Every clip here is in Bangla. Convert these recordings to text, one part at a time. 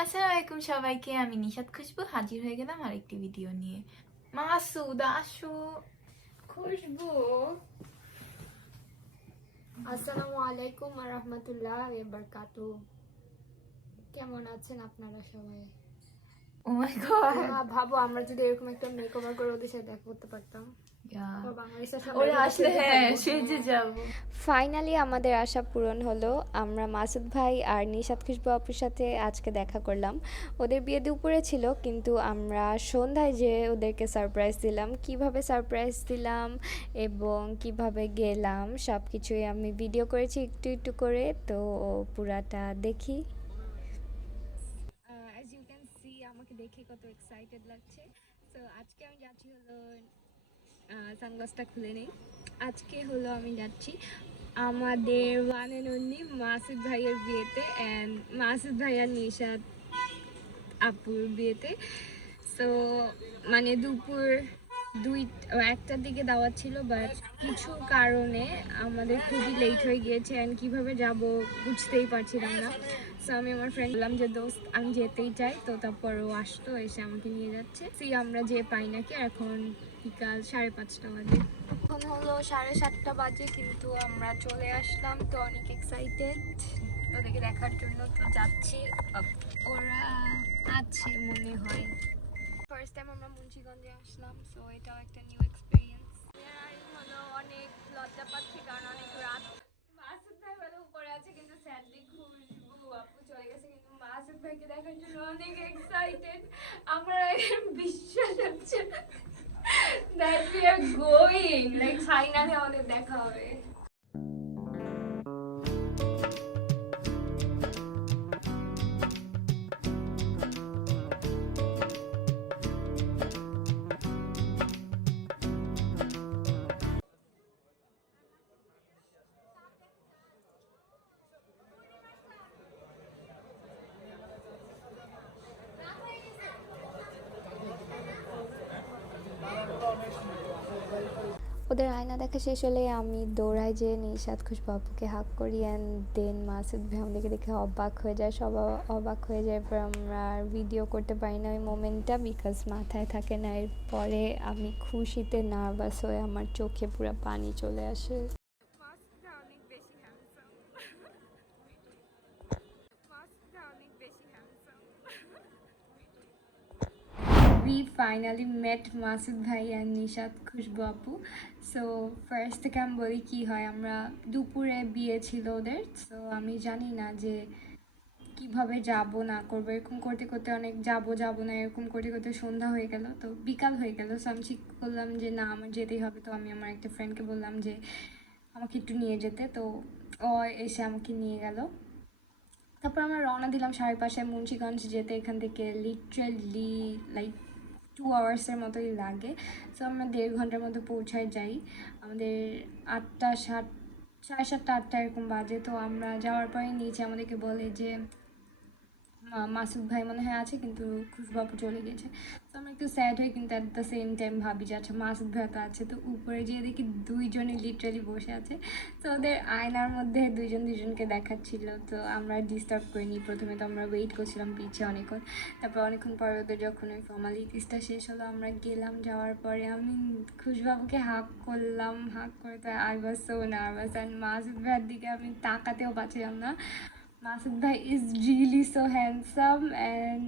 আসসালামু আলাইকুম সবাইকে। আমি নিশাত খুশবু হাজির হয়ে গেলাম আরেকটি ভিডিও নিয়ে। মাসুদ আসু। খুশবু আসসালামু আলাইকুম ওয়া রাহমাতুল্লাহি ওয়া বারাকাতুহু। কেমন আছেন আপনারা সবাই? ও মাই গড, ভাবো আমরা যদি এরকম একটা মেকওভার করে ওদের সাথে দেখা করতে পারতাম। ওরা আসলে হ্যাঁ সেজে যাব। ফাইনালি আমাদের আশা পূরণ হলো। আমরা মাসুদ ভাই আর নিশাত খুশবু আপুর সাথে আজকে দেখা করলাম। ওদের বিয়ে দুপুরে ছিল, কিন্তু আমরা সন্ধ্যায় যে ওদেরকে সারপ্রাইজ দিলাম, কিভাবে সারপ্রাইজ দিলাম এবং কিভাবে গেলাম সব কিছুই আমি ভিডিও করেছি একটু একটু করে, তো পুরাটা দেখি। অ্যাজ ইউ ক্যান সি আমাকে দেখে কত এক্সাইটেড লাগছে। সো আজকে আমি যাচ্ছি হলো, সানগ্লাসটা খুলে নেই। আজকে হলো আমি যাচ্ছি আমাদের ওয়ান অ্যান্ড অনলি মাসুদ ভাইয়ের বিয়েতে, অ্যান্ড মাসুদ ভাইয়ার নিশাত আপুর বিয়েতে। সো মানে দুপুর একটার দিকে দাওয়াত ছিল, বাট কিছু কারণে আমাদের খুবই লেট হয়ে গিয়েছে অ্যান্ড কীভাবে যাব বুঝতেই পারছিলাম না। সো আমি আমার ফ্রেন্ড বললাম যে দোস্ত আমি যেতেই চাই, তো তারপর ও আসতো, এসে আমাকে নিয়ে যাচ্ছে। আমরা যে পাই নাকি এখন বিকাল 5:30 বাজে, এখন হলো 7:30 বাজে, কিন্তু আমরা চলে আসলাম। তো অনেক এক্সাইটেড ওদেরকে দেখার জন্য, তো যাচ্ছি। ওরা আছে মনে হয়। ফার্স্ট টাইম আমরা মুন্সিগঞ্জে আসলাম, সো এটাও একটা নিউ এক্সপিরিয়েন্স। হলো অনেক লজ্জা পাচ্ছি কারণ অনেক রাত। মাসুদ ভাই বলে উপরে আছে, কিন্তু স্যাডলি খুশবু আপু চলে গেছে, কিন্তু মাসুদ ভাইকে দেখার জন্য অনেক এক্সাইটেড। আমরা বিশ্বাস হচ্ছে that we are going, like finally আমাদের দেখা হবে। ওদের আয়না দেখা শেষ হলে আমি দৌড়াই যে নিশাত খুশবু আপুকে হাক করি, অ্যান্ড দেন মাসুদ ভাই আমাদেরকে দেখে অবাক হয়ে যায়, সব অবাক হয়ে যায়। এরপর আমরা ভিডিও করতে পারি না ওই মোমেন্টটা, বিকজ মাথায় থাকে না। এরপরে আমি খুশিতে নার্ভাস হয়ে আমার চোখে পুরো পানি চলে আসে। We finally met মাসুদ ভাই অ্যান্ড নিশাত খুশবু আপু। সো ফার্স্ট থেকে আমি বলি কী হয়, আমরা দুপুরে বিয়ে ছিল ওদের। সো আমি জানি না যে কিভাবে যাব না করবো, এরকম করতে করতে অনেক যাব না এরকম করতে করতে সন্ধ্যা হয়ে গেল, তো বিকাল হয়ে গেল। সো আমি ঠিক করলাম যে না আমার যেতেই হবে। তো আমি আমার একটা ফ্রেন্ডকে বললাম যে আমাকে একটু নিয়ে যেতে, তো ও এসে আমাকে নিয়ে গেল। তারপর আমরা রওনা দিলাম 5:30 মুন্সিগঞ্জ যেতে। এখান থেকে লিটারেলি লাইক 2 আওয়ার্সের মতোই লাগে। সো আমরা 1.5 ঘন্টার মতো পৌঁছায় যাই। আমাদের 7:30 এরকম বাজে। তো আমরা যাওয়ার পরে নিচে আমাদেরকে বলে যে মাসুদ ভাই মনে হয় আছে, কিন্তু খুশবু আপু চলে গেছে। তো আমরা একটু স্যাড হই, কিন্তু অ্যাট দ্য সেম টাইম ভাবি যে আচ্ছা মাসুদ ভাই তো আছে। তো উপরে যেয়ে দেখি দুইজনই লিটারালি বসে আছে। তো ওদের আয়নার মধ্যে দুজনকে দেখাচ্ছিল, তো আমরা ডিস্টার্ব করিনি। প্রথমে তো আমরা ওয়েট করছিলাম পিছিয়ে অনেকক্ষণ। তারপর অনেকক্ষণ পরে ওদের যখন ওই ফর্মালিটিসটা শেষ হলো আমরা গেলাম। যাওয়ার পরে আমি খুশবাবুকে হাক করলাম, হাক করে তো I was so nervous, and Masud ভাইয়ের দিকে আমি তাকাতেও পাচ্ছিলাম না। মাসুদ ভাই is really so handsome, and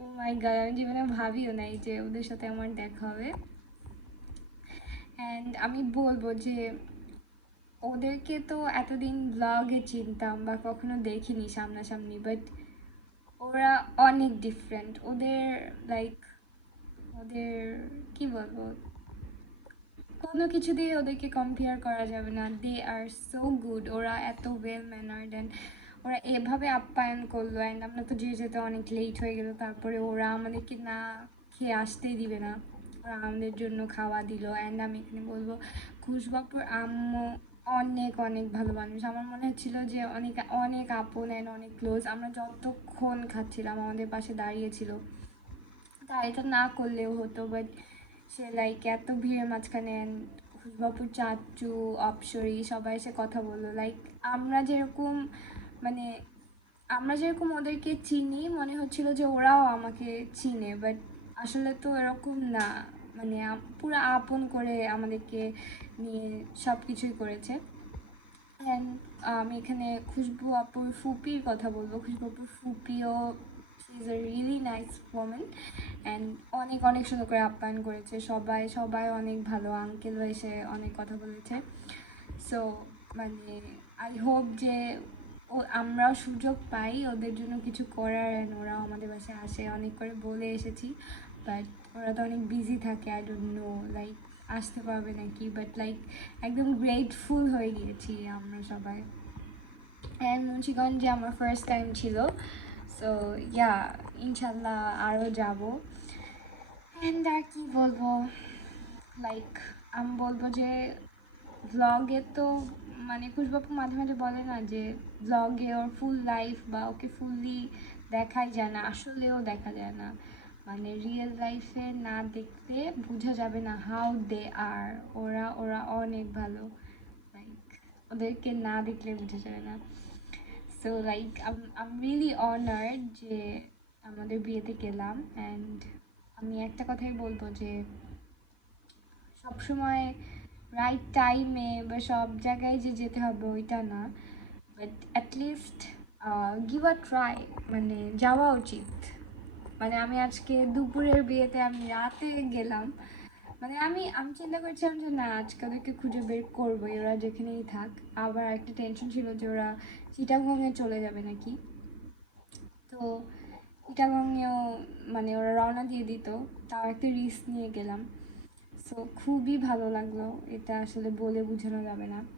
oh my god আমি জীবনে ভাবিও নাই যে ওদের সাথে আমার দেখা হবে। অ্যান্ড আমি বলবো যে ওদেরকে তো এতদিন ব্লগে চিনতাম বা কখনো দেখিনি সামনাসামনি, বাট ওরা অনেক ডিফারেন্ট। ওদের লাইক ওদের কি বলবো, কোনো কিছু দিয়ে ওদেরকে কম্পেয়ার করা যাবে না। দে আর সো গুড, ওরা এত ওয়েল ম্যানার্ড, অ্যান্ড ওরা এভাবে আপ্যায়ন করলো। অ্যান্ড আমরা তো যেতে অনেক লেট হয়ে গেলো, তারপরে ওরা আমাদেরকে না খেয়ে আসতেই দিবে না, ওরা আমাদের জন্য খাওয়া দিল। অ্যান্ড আমি এখানে বলবো খুশবাপুর আম্মু অনেক অনেক ভালো মানুষ। আমার মনে হচ্ছিল যে অনেক অনেক আপন অ্যান্ড অনেক ক্লোজ। আমরা যতক্ষণ খাচ্ছিলাম আমাদের পাশে দাঁড়িয়েছিল, তা এটা না করলেও হতো, বাট সে লাইক এত ভিড়ের মাঝখানে খুশবাপুর চাচু অপসরি সবাই এসে কথা বললো। লাইক আমরা যেরকম মানে আমরা যেরকম ওদেরকে চিনি মনে হচ্ছিল যে ওরাও আমাকে চিনে, বাট আসলে তো এরকম না। মানে পুরো আপন করে আমাদেরকে নিয়ে সব কিছুই করেছে। অ্যান্ড আমি এখানে খুশবু আপুর ফুপির কথা বলবো। খুশবু আপুর ফুপিও she is a really nice women, and অনেক অনেক সুন্দর করে আপ্যায়ন করেছে। সবাই সবাই অনেক ভালো, আঙ্কেলও এসে অনেক কথা বলেছে। সো মানে আই হোপ যে আমরাও সুযোগ পাই ওদের জন্য কিছু করার, অ্যান্ড ওরাও আমাদের বাসায় আসে। অনেক করে বলে এসেছি, বাট ওরা তো অনেক বিজি থাকে, আই ডোন্ট নো লাইক আসতে পারবে নাকি, বাট লাইক একদম গ্রেটফুল হয়ে গিয়েছি আমরা সবাই। অ্যান্ড মুন্সিগঞ্জে আমার ফার্স্ট টাইম ছিল, সো ইয়া ইনশাল্লাহ আরও যাবো। অ্যান্ড আর কি বলবো, লাইক আমি বলবো যে ব্লগে তো মানে খুশবাপু মাঝে মাঝে বলে না যে ব্লগে ওর ফুল লাইফ বা ওকে ফুললি দেখাই যায় না, আসলেও দেখা যায় না। মানে রিয়েল লাইফে না দেখলে বোঝা যাবে না হাউ দে আর। ওরা ওরা অনেক ভালো, লাইক ওদেরকে না দেখলে বোঝা যাবে না। So like I'm really honoured যে আমাদের বিয়েতে গেলাম। অ্যান্ড আমি একটা কথাই বলবো যে সবসময় রাইট টাইমে বা সব জায়গায় যে যেতে হবে ওইটা না, but at least give a try, মানে যাওয়া উচিত। মানে আমি আজকে দুপুরের বিয়েতে আমি রাতে গেলাম, মানে আমি আমি চিন্তা করছিলাম যে না আজকে ওদেরকে খুঁজে বের করবো, ওরা যেখানেই থাক। আবার একটা টেনশন ছিল যে ওরা চিটাগংয়ে চলে যাবে নাকি। তো চিটাগংয়েও মানে ওরা রওনা দিয়ে দিত, তাও একটা রিস্ক নিয়ে গেলাম। সো খুবই ভালো লাগলো, এটা আসলে বলে বোঝানো যাবে না।